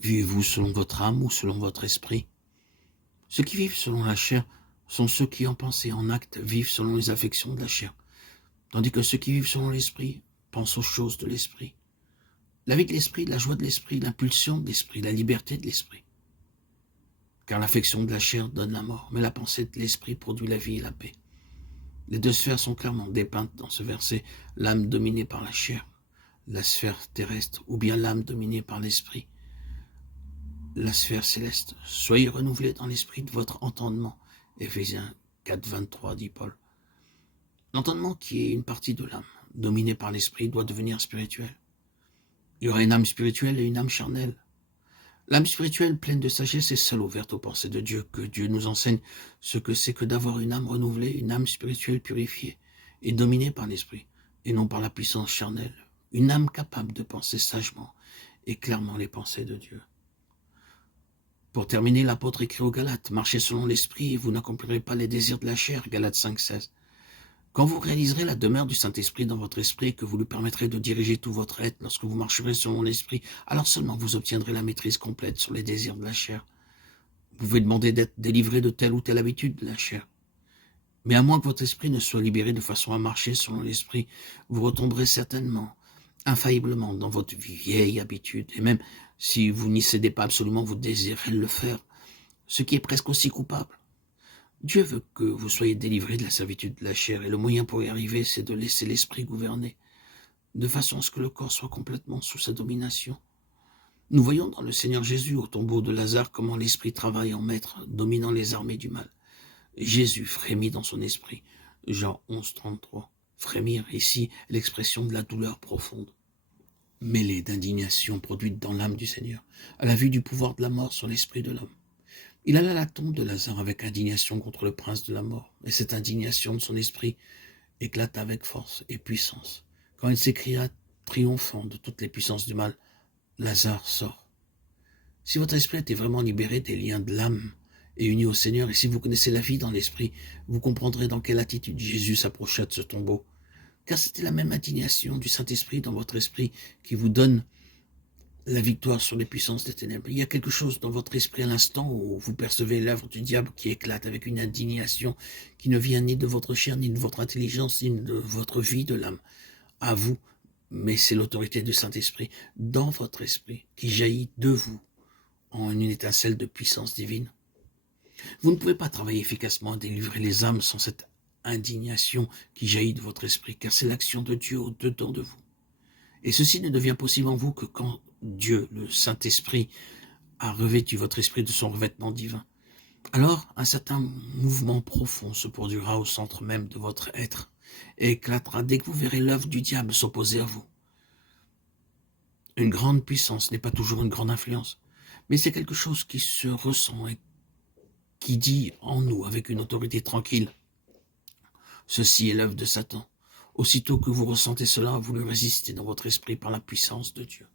Vivez-vous selon votre âme ou selon votre esprit? Ceux qui vivent selon la chair sont ceux qui, en pensée et en acte, vivent selon les affections de la chair, tandis que ceux qui vivent selon l'esprit pensent aux choses de l'esprit. La vie de l'esprit, la joie de l'esprit, l'impulsion de l'esprit, la liberté de l'esprit. Car l'affection de la chair donne la mort, mais la pensée de l'esprit produit la vie et la paix. Les deux sphères sont clairement dépeintes dans ce verset, l'âme dominée par la chair, la sphère terrestre, ou bien l'âme dominée par l'esprit, la sphère céleste. Soyez renouvelés dans l'esprit de votre entendement. Éphésiens 4, 23, dit Paul. L'entendement, qui est une partie de l'âme, dominée par l'esprit, doit devenir spirituel. Il y aura une âme spirituelle et une âme charnelle. L'âme spirituelle, pleine de sagesse, est seule ouverte aux pensées de Dieu, que Dieu nous enseigne ce que c'est que d'avoir une âme renouvelée, une âme spirituelle purifiée et dominée par l'esprit, et non par la puissance charnelle. Une âme capable de penser sagement et clairement les pensées de Dieu. Pour terminer, l'apôtre écrit aux Galates, marchez selon l'esprit et vous n'accomplirez pas les désirs de la chair, Galates 5, 16. Quand vous réaliserez la demeure du Saint-Esprit dans votre esprit et que vous lui permettrez de diriger tout votre être lorsque vous marcherez selon l'esprit, alors seulement vous obtiendrez la maîtrise complète sur les désirs de la chair. Vous pouvez demander d'être délivré de telle ou telle habitude de la chair. Mais à moins que votre esprit ne soit libéré de façon à marcher selon l'esprit, vous retomberez certainement, infailliblement dans votre vieille habitude. Et même si vous n'y cédez pas absolument, vous désirez le faire, ce qui est presque aussi coupable. Dieu veut que vous soyez délivrés de la servitude de la chair, et le moyen pour y arriver, c'est de laisser l'esprit gouverner, de façon à ce que le corps soit complètement sous sa domination. Nous voyons dans le Seigneur Jésus, au tombeau de Lazare, comment l'esprit travaille en maître, dominant les armées du mal. Jésus frémit dans son esprit. Jean 11, 33. Frémir, ici, l'expression de la douleur profonde, mêlée d'indignation produite dans l'âme du Seigneur, à la vue du pouvoir de la mort sur l'esprit de l'homme. Il alla à la tombe de Lazare avec indignation contre le prince de la mort, et cette indignation de son esprit éclata avec force et puissance, quand il s'écria, triomphant de toutes les puissances du mal, « Lazare, sort !» Si votre esprit était vraiment libéré des liens de l'âme et uni au Seigneur, et si vous connaissez la vie dans l'esprit, vous comprendrez dans quelle attitude Jésus s'approcha de ce tombeau, car c'était la même indignation du Saint-Esprit dans votre esprit qui vous donne la victoire sur les puissances des ténèbres. Il y a quelque chose dans votre esprit à l'instant où vous percevez l'œuvre du diable qui éclate avec une indignation qui ne vient ni de votre chair, ni de votre intelligence, ni de votre vie de l'âme. À vous, mais c'est l'autorité du Saint-Esprit dans votre esprit qui jaillit de vous en une étincelle de puissance divine. Vous ne pouvez pas travailler efficacement à délivrer les âmes sans cette indignation qui jaillit de votre esprit, car c'est l'action de Dieu au-dedans de vous. Et ceci ne devient possible en vous que quand Dieu, le Saint-Esprit, a revêtu votre esprit de son revêtement divin. Alors, un certain mouvement profond se produira au centre même de votre être et éclatera dès que vous verrez l'œuvre du diable s'opposer à vous. Une grande puissance n'est pas toujours une grande influence, mais c'est quelque chose qui se ressent et qui dit en nous avec une autorité tranquille. Ceci est l'œuvre de Satan. Aussitôt que vous ressentez cela, vous le résistez dans votre esprit par la puissance de Dieu.